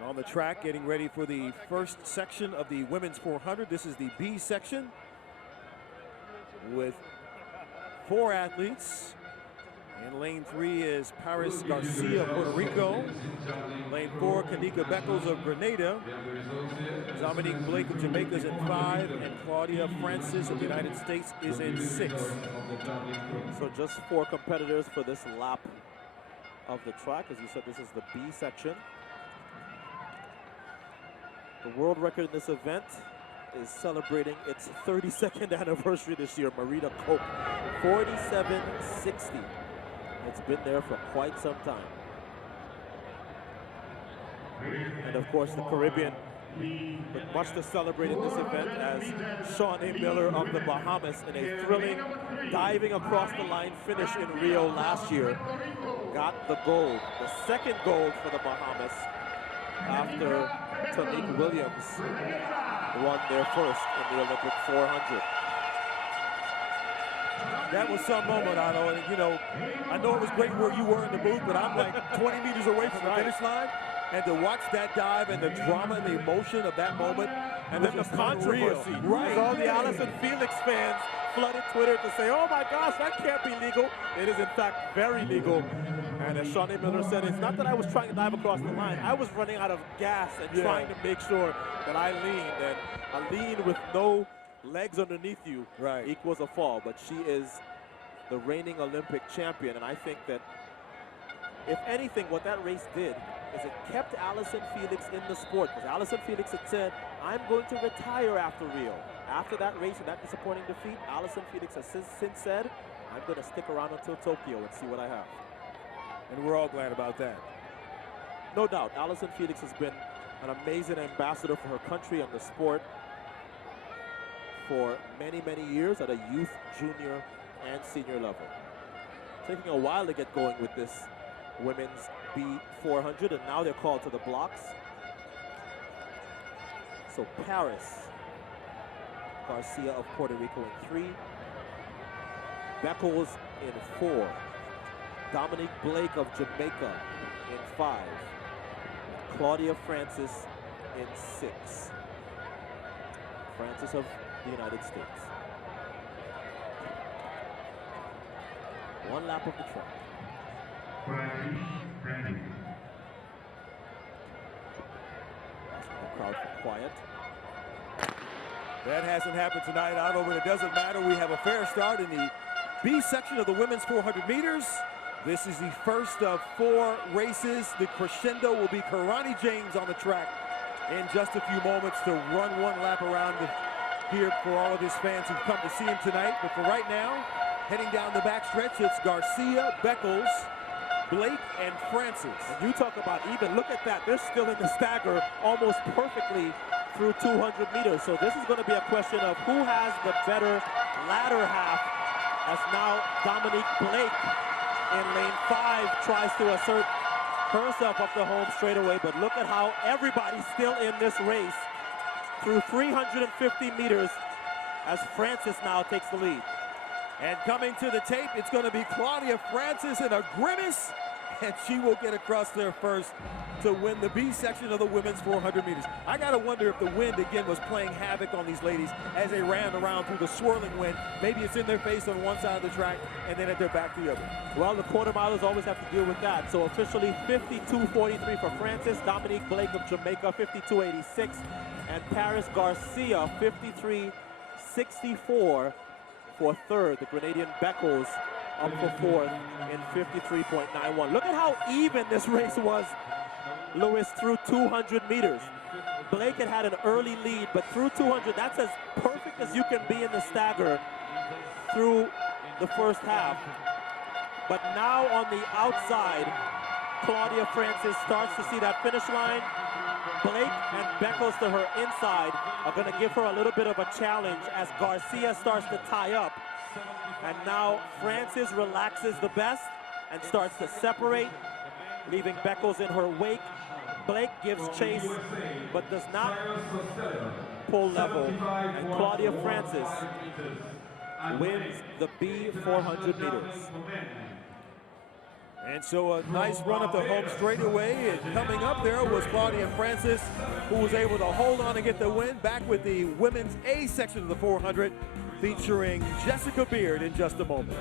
And on the track, getting ready for the first section of the women's 400. This is the B section with 4 athletes. In lane 3 is PARIIS GARCIA of Puerto Rico. Lane 4, Kanika Beckles of Grenada. Dominique Blake of Jamaica is in 5, and Claudia Francis of the United States is in 6. So just 4 competitors for this lap of the track. As you said, this is the B section. The world record in this event is celebrating its 32nd anniversary this year. Marita Cope, 47.60. It's been there for quite some time. And of course, the Caribbean with much to celebrate in this event, as Shawnee Miller of the Bahamas, in a thrilling diving across the line finish in Rio last year, got the gold, the second gold for the Bahamas after Dominique Williams won their first in the Olympic 400. That was some moment, Otto, and you know, I know it was great where you were in the booth, but I'm like 20 meters away from the finish line, and to watch that dive and the drama and the emotion of that moment, and then the controversy, right? All the Allison Felix fans flooded Twitter to say, "Oh my gosh, that can't be legal." It is in fact very legal. And as Shawnee Miller said, it's not that I was trying to dive across the line. I was running out of gas and trying to make sure that I leaned. And a lean with no legs underneath you equals a fall. But she is the reigning Olympic champion. And I think that, if anything, what that race did is it kept Allison Felix in the sport. Because Allison Felix had said, "I'm going to retire after Rio." After that race and that disappointing defeat, Allison Felix has since said, "I'm going to stick around until Tokyo and see what I have." And we're all glad about that. No doubt, Allison Felix has been an amazing ambassador for her country and the sport for many, many years at a youth, junior, and senior level. Taking a while to get going with this women's B400, and now they're called to the blocks. So PARIIS GARCIA of Puerto Rico in 3, Beckles in 4, Dominique Blake of Jamaica in 5, Claudia Francis in 6. Francis of the United States. 1 lap of the track. Asking the crowd for quiet. That hasn't happened tonight, Otto, but it doesn't matter. We have a fair start in the B section of the women's 400 meters. This is the first of 4 races. The crescendo will be Karani James on the track in just a few moments to run 1 lap around here for all of his fans who've come to see him tonight. But for right now, heading down the backstretch, it's Garcia, Beckles, Blake, and Francis. And you talk about even, look at that. They're still in the stagger almost perfectly through 200 meters. So this is going to be a question of who has the better latter half, as now Dominique Blake in lane 5 tries to assert herself up the home straightaway. But look at how everybody's still in this race through 350 meters as Francis now takes the lead. And coming to the tape, it's going to be Claudia Francis in a grimace, and she will get across there first to win the B section of the women's 400 meters. I got to wonder if the wind again was playing havoc on these ladies as they ran around through the swirling wind. Maybe it's in their face on one side of the track and then at their back the other. Well, the quarter milers always have to deal with that. So officially 52.43 for Francis, Dominique Blake of Jamaica 52.86, and PARIIS GARCIA 53.64 for third. The Grenadian Beckles up for fourth in 53.91. Look at how even this race was, Lewis, through 200 meters. Blake had an early lead, but through 200, that's as perfect as you can be in the stagger through the first half. But now on the outside, Claudia Francis starts to see that finish line. Blake and Beckles to her inside are going to give her a little bit of a challenge as Garcia starts to tie up. And now Francis relaxes the best and starts to separate, leaving Beckles in her wake. Blake gives chase, but does not pull level. And Claudia Francis wins the B400 meters. And so a nice run up the home straightaway, and coming up there was Claudia Francis, who was able to hold on and get the win. Back with the women's A section of the 400, featuring Jessica Beard in just a moment.